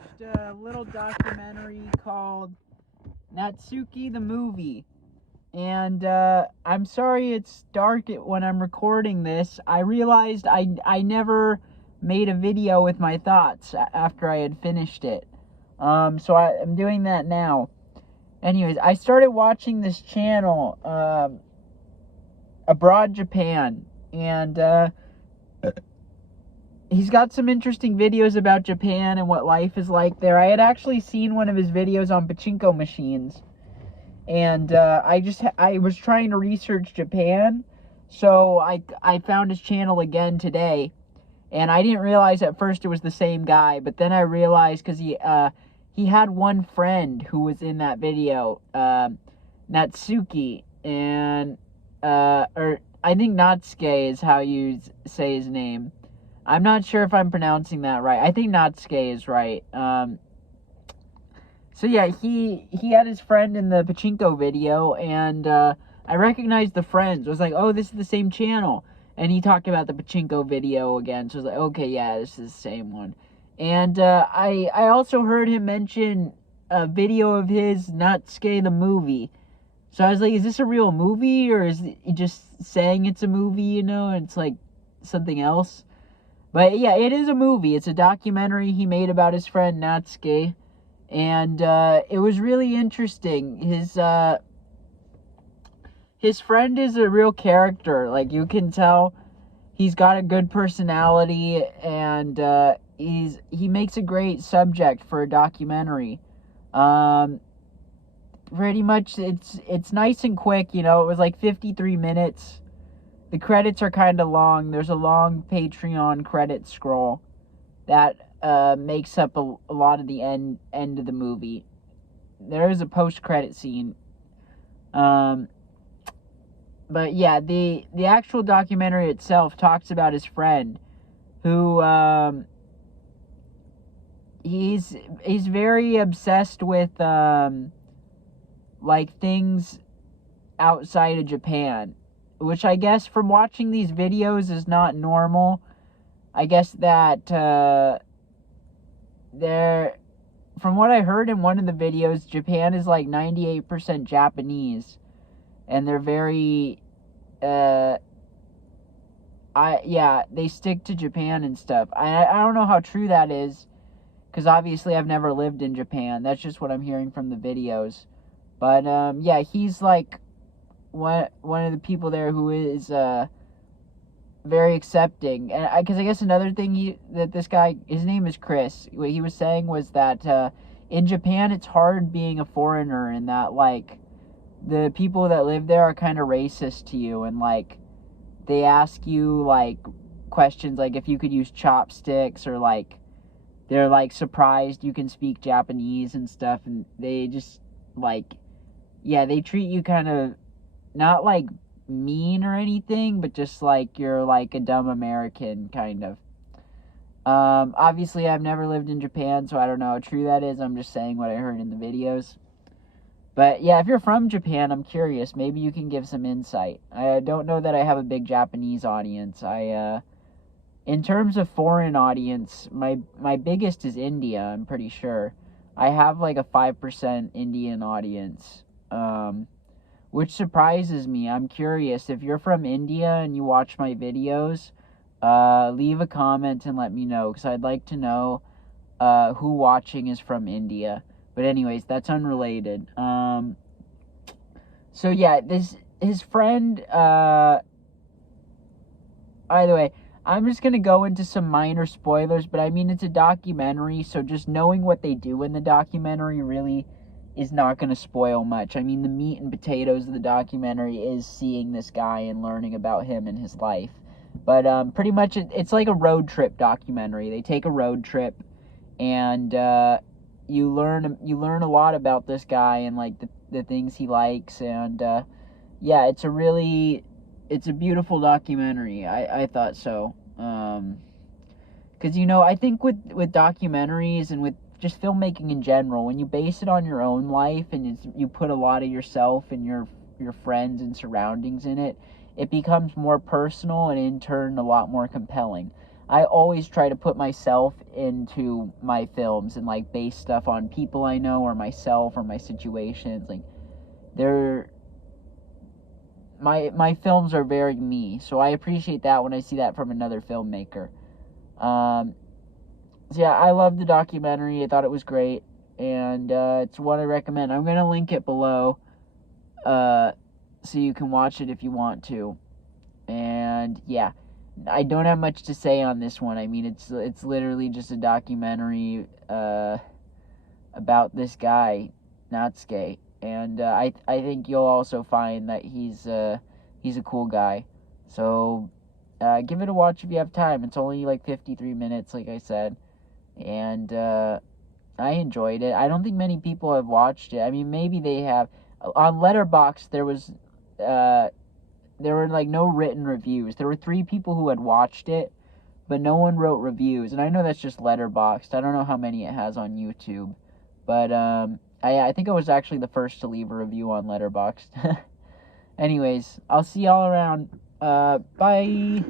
watched a little documentary called Natsuki the movie. And I'm sorry it's dark when I'm recording this. I realized I never made a video with my thoughts after I had finished it. So I'm doing that now. Anyways, I started watching this channel, Abroad Japan, and he's got some interesting videos about Japan and what life is like there. I had actually seen one of his videos on pachinko machines, and I was trying to research Japan, so I found his channel again today, and I didn't realize at first it was the same guy, but then I realized because he had one friend who was in that video, Natsuki, and or I think Natsuki is how you say his name. I'm not sure if I'm pronouncing that right. I think Natsuki is right. So yeah, he had his friend in the pachinko video, and I recognized the friends. I was like, oh, this is the same channel. And he talked about the pachinko video again, so I was like, okay, yeah, this is the same one. And I also heard him mention a video of his, Natsuki the movie. So I was like, is this a real movie, or is he just saying it's a movie, you know, and it's like something else? But yeah, it is a movie. It's a documentary he made about his friend Natsuki. And it was really interesting. His friend is a real character. Like, you can tell he's got a good personality, and he makes a great subject for a documentary. Pretty much it's nice and quick, you know. It was like 53 minutes. The credits are kind of long. There's a long Patreon credit scroll that makes up a lot of the end of the movie. There is a post-credit scene. But yeah, the actual documentary itself talks about his friend, who he's very obsessed with like things outside of Japan, which I guess from watching these videos is not normal. I guess that from what I heard in one of the videos, Japan is like 98% Japanese, and they're very they stick to Japan and stuff. I don't know how true that is, because obviously I've never lived in Japan. That's just what I'm hearing from the videos. But yeah, he's like one of the people there who is very accepting. And because I guess another thing that this guy, his name is Chris, what he was saying was that in Japan it's hard being a foreigner, and that like the people that live there are kind of racist to you, and like they ask you like questions like if you could use chopsticks, or like they're like surprised you can speak Japanese and stuff, and they just like, yeah, they treat you kind of not like mean or anything, but just like you're like a dumb American kind of. Obviously I've never lived in Japan, so I don't know how true that is. I'm just saying what I heard in the videos. But yeah, if you're from Japan, I'm curious. Maybe you can give some insight. I don't know that I have a big Japanese audience. In terms of foreign audience, my biggest is India, I'm pretty sure. I have like a 5% Indian audience, which surprises me. I'm curious. If you're from India and you watch my videos, leave a comment and let me know, because I'd like to know who watching is from India. But anyways, that's unrelated. So yeah, his friend, either way, I'm just going to go into some minor spoilers, but I mean, it's a documentary, so just knowing what they do in the documentary really is not going to spoil much. I mean, the meat and potatoes of the documentary is seeing this guy and learning about him and his life. But pretty much it's like a road trip documentary. They take a road trip, and you learn a lot about this guy and like the things he likes, and yeah, it's a beautiful documentary. I thought so. Because, you know, I think with documentaries and with just filmmaking in general, when you base it on your own life and you put a lot of yourself and your friends and surroundings in it, it becomes more personal and in turn a lot more compelling. I always try to put myself into my films and like base stuff on people I know or myself or my situations. Like they're my films are very me, so I appreciate that when I see that from another filmmaker. So yeah, I love the documentary. I thought it was great, and it's one I recommend. I'm gonna link it below, so you can watch it if you want to. And yeah, I don't have much to say on this one. I mean, it's literally just a documentary about this guy, Natsuki, and I think you'll also find that he's a cool guy. So give it a watch if you have time. It's only like 53 minutes, like I said, and I enjoyed it. I don't think many people have watched it. I mean, maybe they have. On Letterboxd, there were like no written reviews. There were 3 people who had watched it, but no one wrote reviews. And I know that's just Letterboxd. I don't know how many it has on YouTube, but I think I was actually the first to leave a review on Letterboxd. Anyways, I'll see y'all around. Bye.